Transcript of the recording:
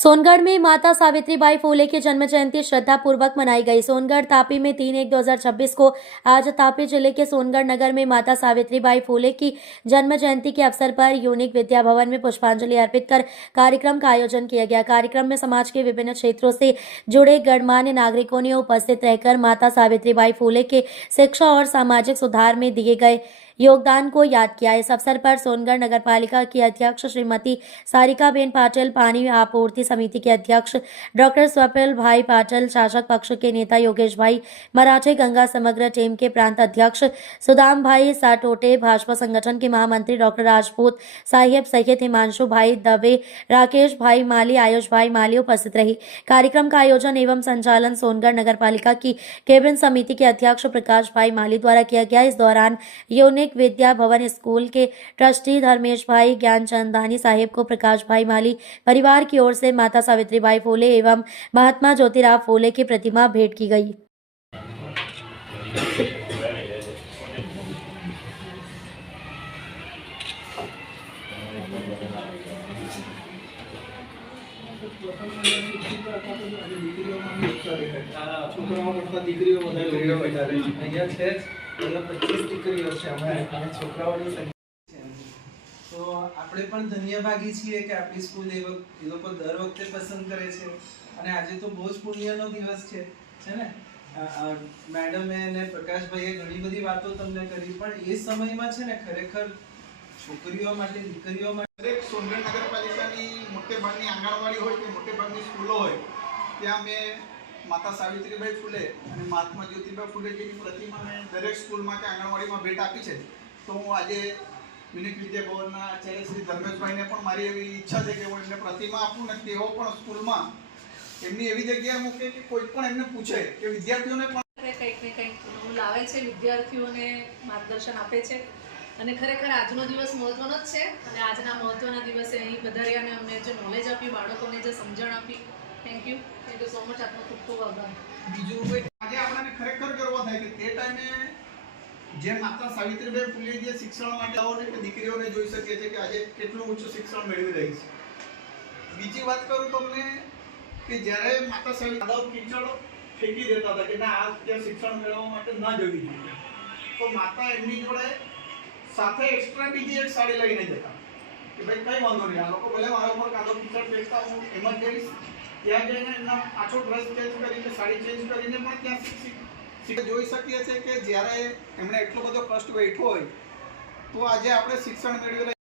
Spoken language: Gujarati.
सोनगढ़ में माता सावित्रीबाई फुले की जन्म जयंती श्रद्धापूर्वक मनाई गई। सोनगढ़ तापी में 3/1/2026 को आज तापी जिले के सोनगढ़ नगर में माता सावित्रीबाई फुले की जन्म जयंती के अवसर पर यूनिक विद्या भवन में पुष्पांजलि अर्पित कर कार्यक्रम का आयोजन किया गया। कार्यक्रम में समाज के विभिन्न क्षेत्रों से जुड़े गणमान्य नागरिकों ने उपस्थित रहकर माता सावित्रीबाई फुले के शिक्षा और सामाजिक सुधार में दिए गए योगदान को याद किया। इस अवसर पर सोनगढ़ नगर पालिका की अध्यक्ष श्रीमती सारिकाबेन पाटिल, पानी आपूर्ति समिति के अध्यक्ष डॉक्टर स्वप्निल भाई पाटिल, शासक पक्ष के नेता योगेश भाई मराठे, गंगा समग्र टीम के प्रांत अध्यक्ष सुदाम भाई साटोटे, भाजपा संगठन के महामंत्री डॉक्टर राजपूत साहिब सहित हिमांशु भाई दवे, राकेश भाई माली, आयुष भाई माली उपस्थित रही। कार्यक्रम का आयोजन एवं संचालन सोनगढ़ नगर पालिका की कैबिनेट समिति के अध्यक्ष प्रकाश भाई माली द्वारा किया गया। इस दौरान यूनिक विद्या भवन स्कूल के ट्रस्टी धर्मेश भाई ज्ञानचंदानी साहिब को प्रकाश भाई माली परिवार की ओर से माता सावित्रीबाई फुले एवं महात्मा ज्योतिराव फुले की प्रतिमा भेंट की गई। છોકરાઓ કરતા દીકરીઓ વધારે અહીંયા છે અહીંયા 25 દીકરીઓ છે અને છોકરાઓની સંખ્યા છે। તો આપણે પણ ધન્યભાગી છીએ કે આપણી સ્કૂલ એ લોકો દર વખતે પસંદ કરે છે અને આજે તો બહુ જ પુણ્યનો દિવસ છે ને। મેડમે અને પ્રકાશભાઈએ ઘણી બધી વાતો તમને કરી, પણ એ સમયમાં છે ને ખરેખર છોકરીઓ માટે દીકરીઓ માટે દરેક સોનગઢ નગરપાલિકાની મોટે ભાગની આંગણવાડી હોય કે મોટે ભાગની સ્કૂલો હોય ત્યાં મેં માતા સાવિત્રીબાઈ ફુલે અને મહાત્મા જ્યોતિબા ફુલેજીની પ્રતિમા મેં દરેક સ્કૂલમાં કે આંગણવાડીમાં ભેટ આપી છે। તો હું આજે યુનિક વિદ્યા ભવનના આચાર્ય શ્રી ધર્મેશભાઈને પણ મારી એવી ઈચ્છા છે કે હું એમને પ્રતિમા આપું ને તેઓ પણ સ્કૂલમાં એમની એવી જગ્યાએ મૂકે કે કોઈ પણ એમને પૂછે કે વિદ્યાર્થીઓને પણ કંઈક ને કંઈક લાવે છે, વિદ્યાર્થીઓને માર્ગદર્શન આપે છે અને ખરેખર આજનો દિવસ મહત્વનો જ છે અને આજના મહત્વના દિવસે અહીં પધાર્યા અમને જે નોલેજ આપ્યું, બાળકોને જે સમજણ આપી, થેન્ક યુ સો મચ, આપનો ખૂબ ખૂબ આભાર। બીજું આજે આપણને ખરેખર ગર્વ થાય કે તે ટાઈમે જે માતા સાવિત્રીબાઈ ફુલે જે શિક્ષણ માટે આઓને કે દીકરીઓને જોઈ શકીએ છીએ કે આજે કેટલું ઊંચું શિક્ષણ મેળવી રહી છે। બીજી વાત કરું તમને કે જ્યારે માતા સાવિત્રીબાઈ કિચડો ફેંકી દેતા હતા કે ના આ ત્યાં શિક્ષણ મેળવવા માટે ના જવી જોઈએ, તો માતા એમની જોડે સાથે એક્સ્ટ્રા બીજી એક સાડી લઈને જતા કે ભાઈ કઈ વાંધો નહીં, આ લોકો ભલે મારા ઉપર કાદો કિચડ ફેંકતા, હું એમાં જઈશ, ત્યાં જઈને એમના પાછો ડ્રેસ ચેન્જ કરીને સાડી ચેન્જ કરીને પણ ત્યાં જોઈ શકીએ છીએ કે જ્યારે એમણે એટલો બધો કષ્ટ વેઠ્યો હોય તો આજે આપણે શિક્ષણ મેળવી